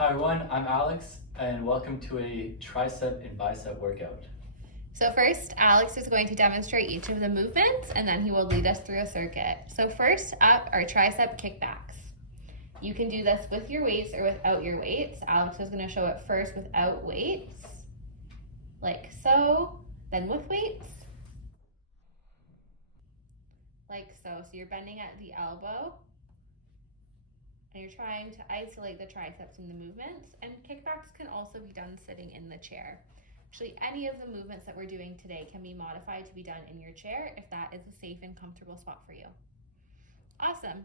Hi everyone, I'm Alex and welcome to a tricep and bicep workout. So first, Alex is going to demonstrate each of the movements and then he will lead us through a circuit. So first up are tricep kickbacks. You can do this with your weights or without your weights. Alex is going to show it first without weights, like so, then with weights, like so. So you're bending at the elbow and you're trying to isolate the triceps in the movements, and kickbacks can also be done sitting in the chair. Actually, any of the movements that we're doing today can be modified to be done in your chair if that is a safe and comfortable spot for you. Awesome.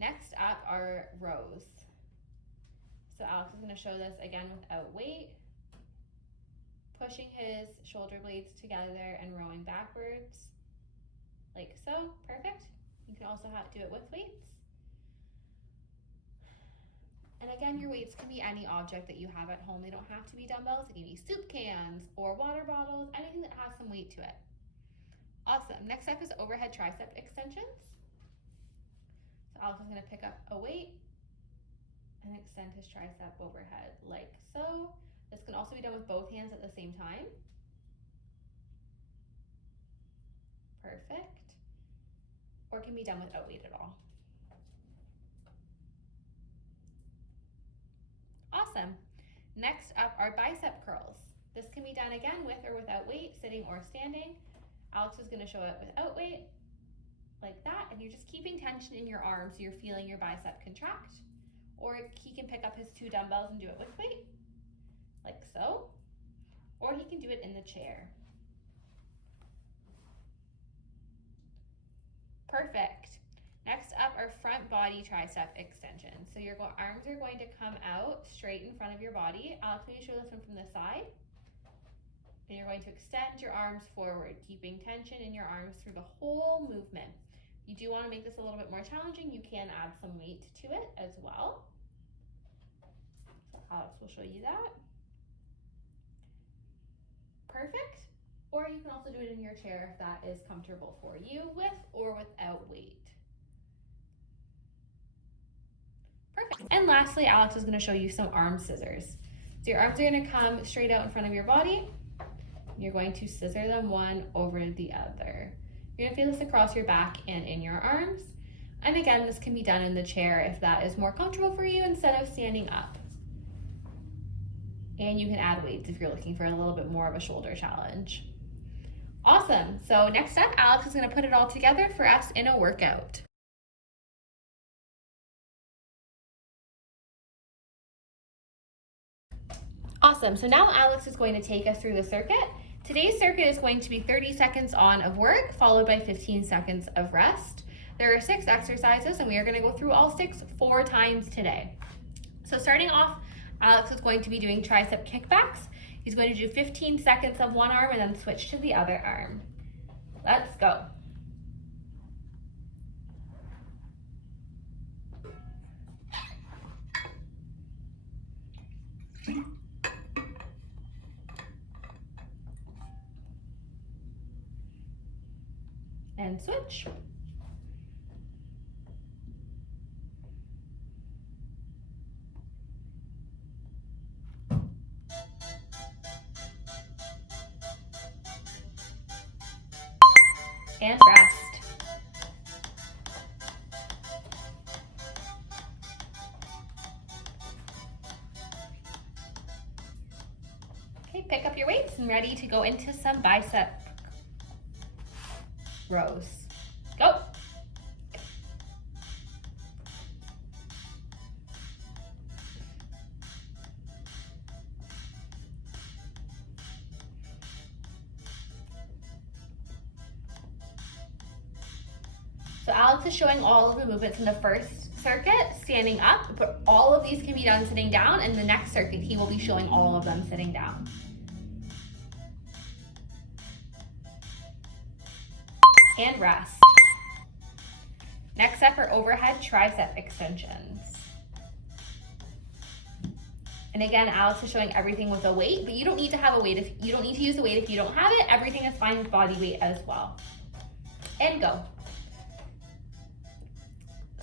Next up are rows. So Alex is going to show this again without weight, pushing his shoulder blades together and rowing backwards, like so. Perfect. You can also do it with weights. And again, your weights can be any object that you have at home. They don't have to be dumbbells. It can be soup cans or water bottles, anything that has some weight to it. Awesome. Next up is overhead tricep extensions. So Alex is going to pick up a weight and extend his tricep overhead like so. This can also be done with both hands at the same time. Perfect. Or it can be done without weight at all. Awesome. Next up are bicep curls. This can be done again with or without weight, sitting or standing. Alex is going to show it without weight, like that, and you're just keeping tension in your arms so you're feeling your bicep contract. Or he can pick up his 2 dumbbells and do it with weight, like so. Or he can do it in the chair. Perfect. Next up are front body tricep extensions. So your arms are going to come out straight in front of your body. Alex, will you show this one from the side? And you're going to extend your arms forward, keeping tension in your arms through the whole movement. If you do want to make this a little bit more challenging, you can add some weight to it as well. Alex will show you that. Perfect. Or you can also do it in your chair if that is comfortable for you, with or without weight. Perfect. And lastly, Alex is going to show you some arm scissors. So your arms are going to come straight out in front of your body. You're going to scissor them one over the other. You're going to feel this across your back and in your arms. And again, this can be done in the chair if that is more comfortable for you instead of standing up. And you can add weights if you're looking for a little bit more of a shoulder challenge. Awesome. So next up, Alex is going to put it all together for us in a workout. Awesome. So now Alex is going to take us through the circuit. Today's circuit is going to be 30 seconds on of work, followed by 15 seconds of rest. There are 6 exercises, and we are going to go through all 6 4 times today. So starting off, Alex is going to be doing tricep kickbacks. He's going to do 15 seconds of one arm and then switch to the other arm. Let's go. And switch. And rest. Okay, pick up your weights and ready to go into some bicep rows. Go. So Alex is showing all of the movements in the first circuit standing up, but all of these can be done sitting down. In the next circuit, he will be showing all of them sitting down. And rest. Next up are overhead tricep extensions. And again, Alex is showing everything with a weight, but you don't need to have a weight. If you don't need to use a weight if you don't have it, everything is fine with body weight as well. And go.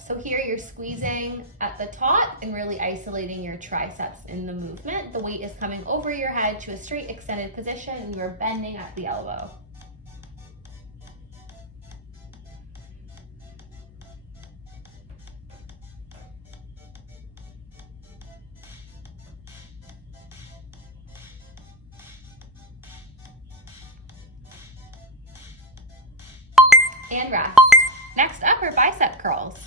So here you're squeezing at the top and really isolating your triceps in the movement. The weight is coming over your head to a straight extended position and you're bending at the elbow. And rest. Next up are bicep curls.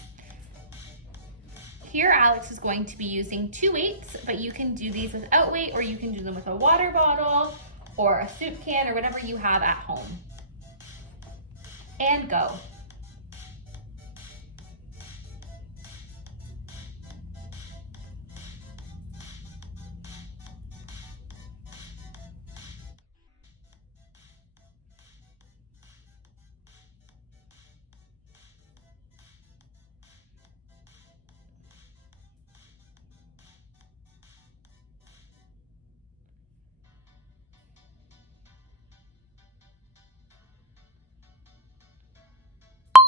Here Alex is going to be using 2 weights, but you can do these without weight, or you can do them with a water bottle or a soup can or whatever you have at home. And go.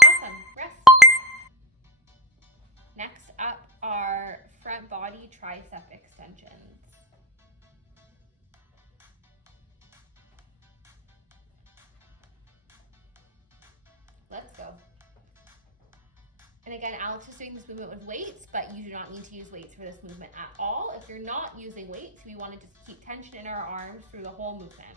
Awesome, rest. Next up are front body tricep extensions. Let's go. And again, Alex is doing this movement with weights, but you do not need to use weights for this movement at all. If you're not using weights, we want to just keep tension in our arms through the whole movement.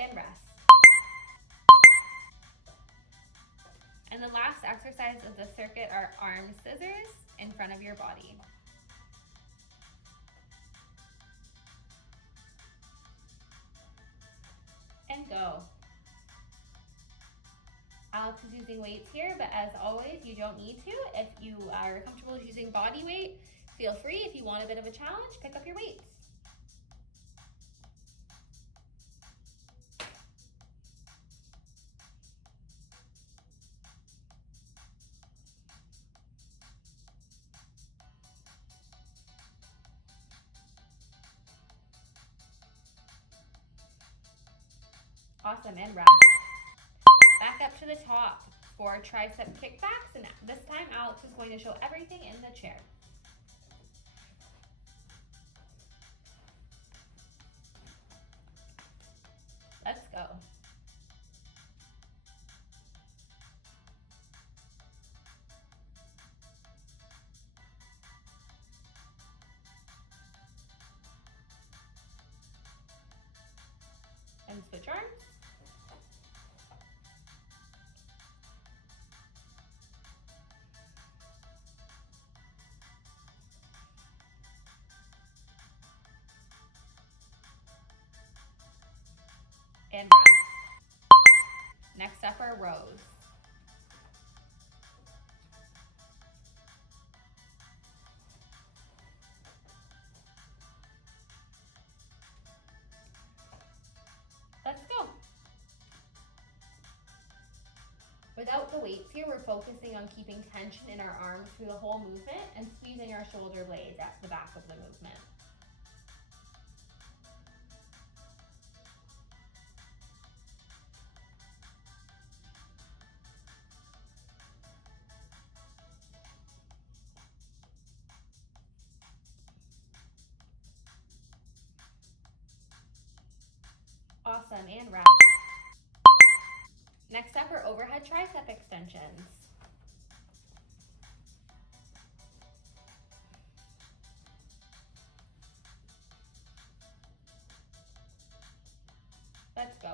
And rest. And the last exercise of the circuit are arm scissors in front of your body. And go. Alex is using weights here, but as always, you don't need to. If you are comfortable using body weight, feel free. If you want a bit of a challenge, pick up your weights. Awesome, and rest. Back up to the top for tricep kickbacks, and this time Alex is going to show everything in the chair. Let's go. And switch arms. And rest. Next up are rows. Let's go. Without the weights here, we're focusing on keeping tension in our arms through the whole movement and squeezing our shoulder blades at the back of the movement. Awesome, and rest. Next up are overhead tricep extensions. Let's go.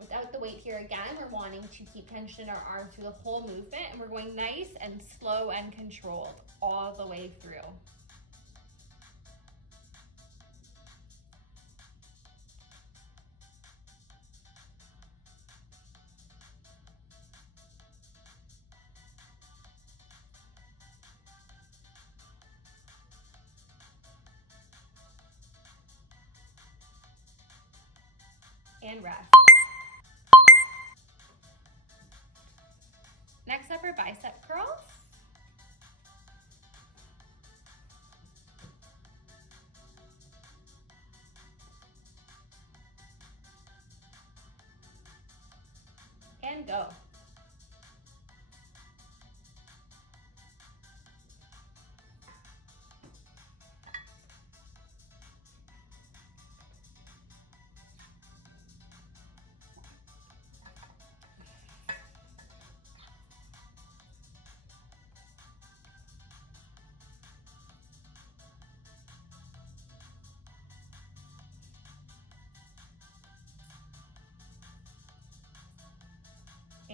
Without the weight here again, we're wanting to keep tension in our arms through the whole movement, and we're going nice and slow and controlled all the way through. And rest. bicep curls. And go.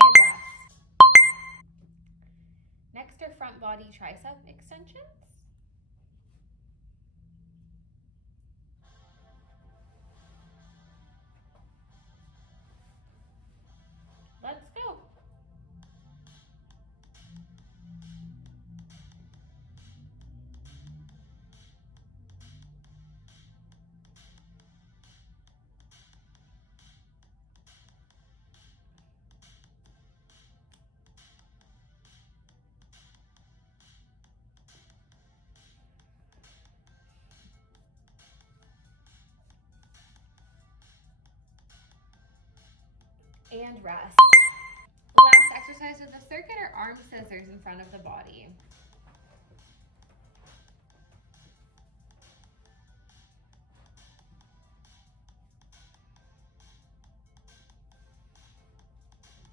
And rest. Next are front body tricep extensions. Let's go. And rest. The last exercise of the circuit are arm scissors in front of the body.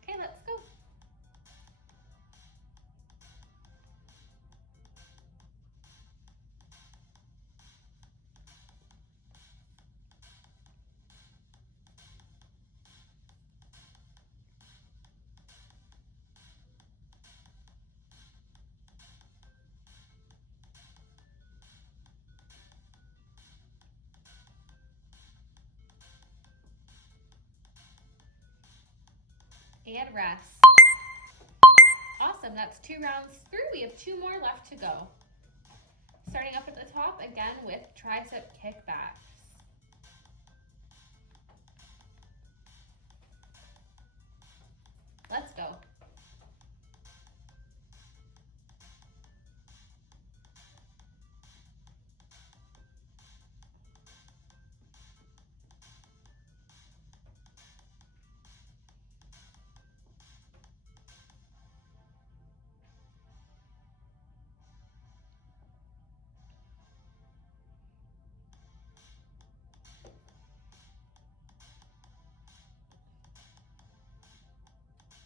Okay, let's go. And rest. Awesome, that's 2 rounds through. We have 2 more left to go. Starting up at the top again with tricep kickbacks. Let's go.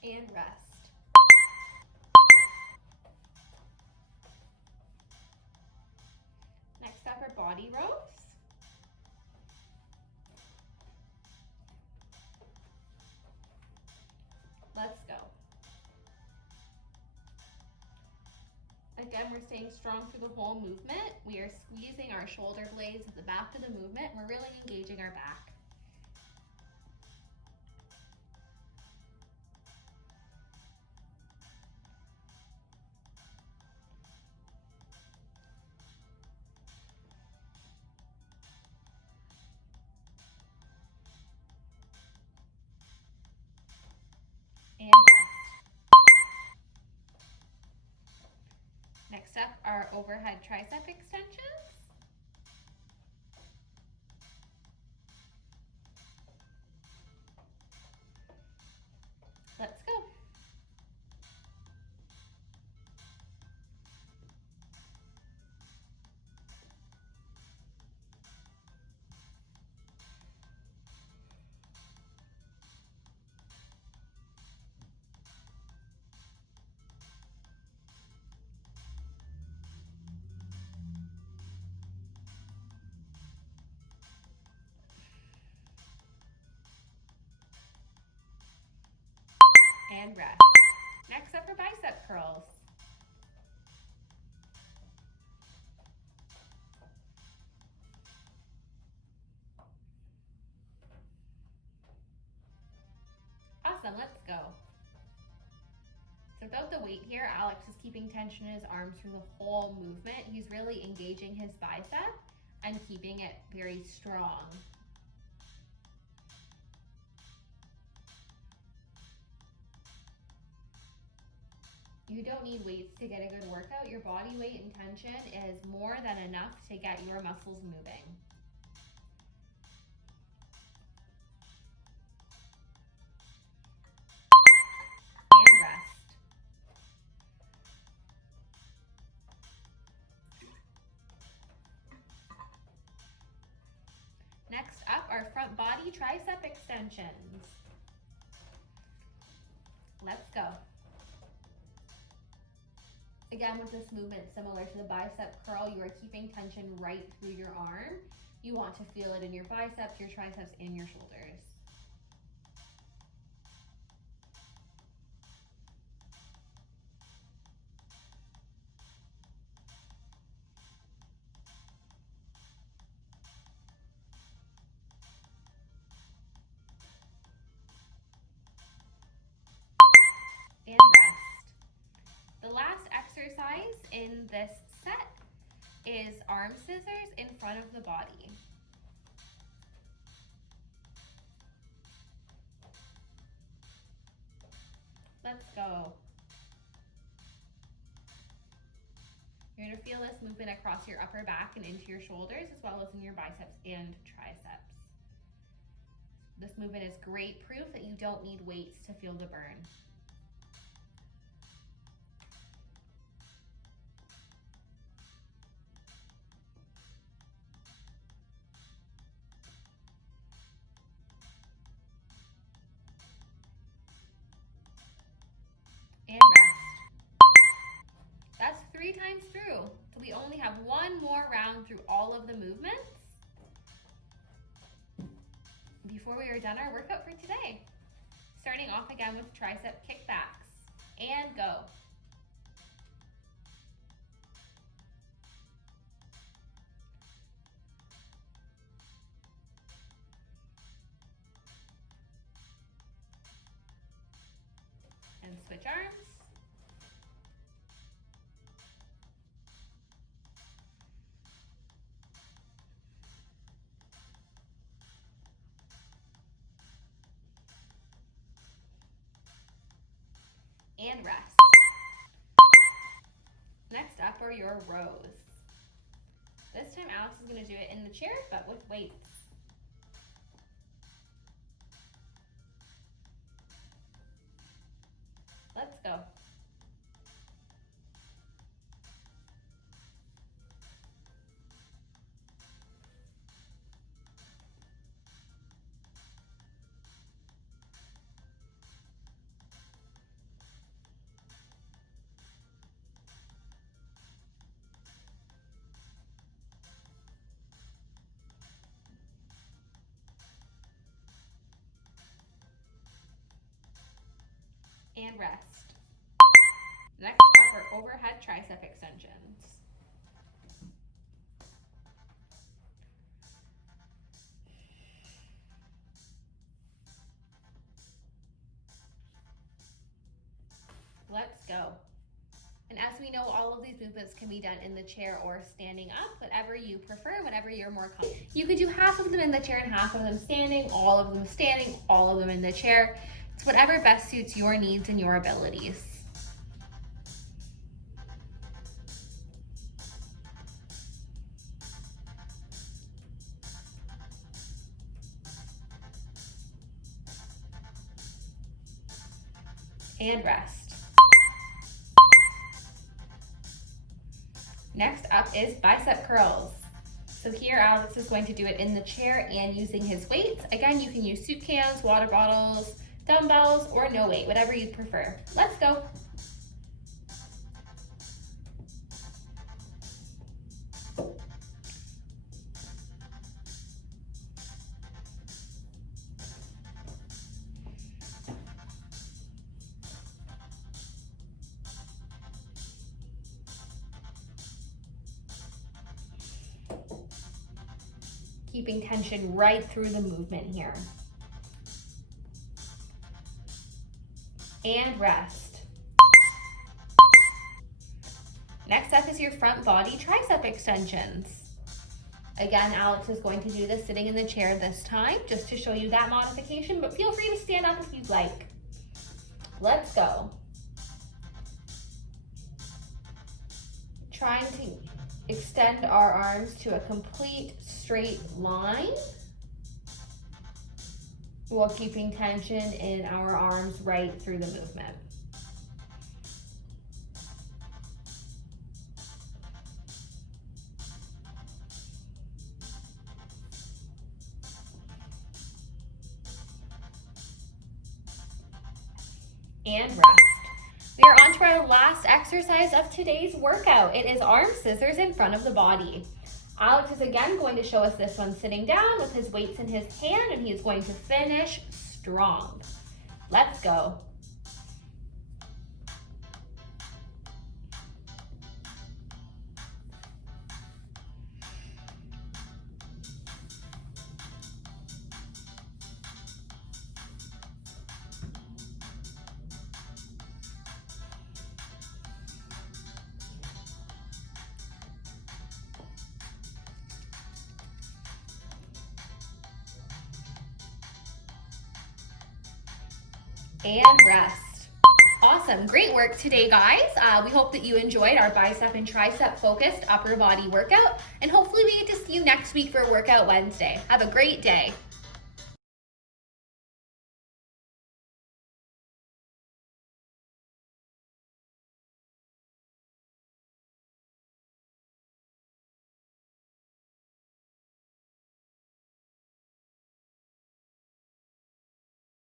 And rest. Next up are body rows. Let's go. Again, we're staying strong through the whole movement. We are squeezing our shoulder blades at the back of the movement. We're really engaging our back. And rest. Next up are overhead tricep extensions. Let's go. And rest. Next up are bicep curls. Awesome, let's go. So without the weight here, Alex is keeping tension in his arms through the whole movement. He's really engaging his bicep and keeping it very strong. You don't need weights to get a good workout. Your body weight and tension is more than enough to get your muscles moving. And rest. Next up are front body tricep extensions. Let's go. Again, with this movement, similar to the bicep curl, you are keeping tension right through your arm. You want to feel it in your biceps, your triceps, and your shoulders. And rest. The last exercise in this set is arm scissors in front of the body. Let's go. You're going to feel this movement across your upper back and into your shoulders, as well as in your biceps and triceps. This movement is great proof that you don't need weights to feel the burn. And rest. That's 3 times through. So we only have one more round through all of the movements before we are done our workout for today. Starting off again with tricep kickbacks. And go. And switch arms. And rest. Next up are your rows. This time Alex is going to do it in the chair, but with weights. Let's go. And rest. Next up are overhead tricep extensions. Let's go. And as we know, all of these movements can be done in the chair or standing up, whatever you prefer, whatever you're more comfortable. You could do half of them in the chair and half of them standing, all of them standing, all of them in the chair. It's whatever best suits your needs and your abilities. And rest. Next up is bicep curls. So here Alex is going to do it in the chair and using his weights. Again, you can use soup cans, water bottles, dumbbells, or no weight, whatever you prefer. Let's go. Keeping tension right through the movement here. And rest. Next up is your front body tricep extensions. Again, Alex is going to do this sitting in the chair this time, just to show you that modification, but feel free to stand up if you'd like. Let's go. trying to extend our arms to a complete straight line while keeping tension in our arms right through the movement. And rest. We are on to our last exercise of today's workout. It is arm scissors in front of the body. Alex is again going to show us this one sitting down with his weights in his hand, and he is going to finish strong. Let's go. And rest. Awesome, great work today, guys. We hope that you enjoyed our bicep and tricep focused upper body workout, and hopefully we get to see you next week for Workout Wednesday. Have a great day.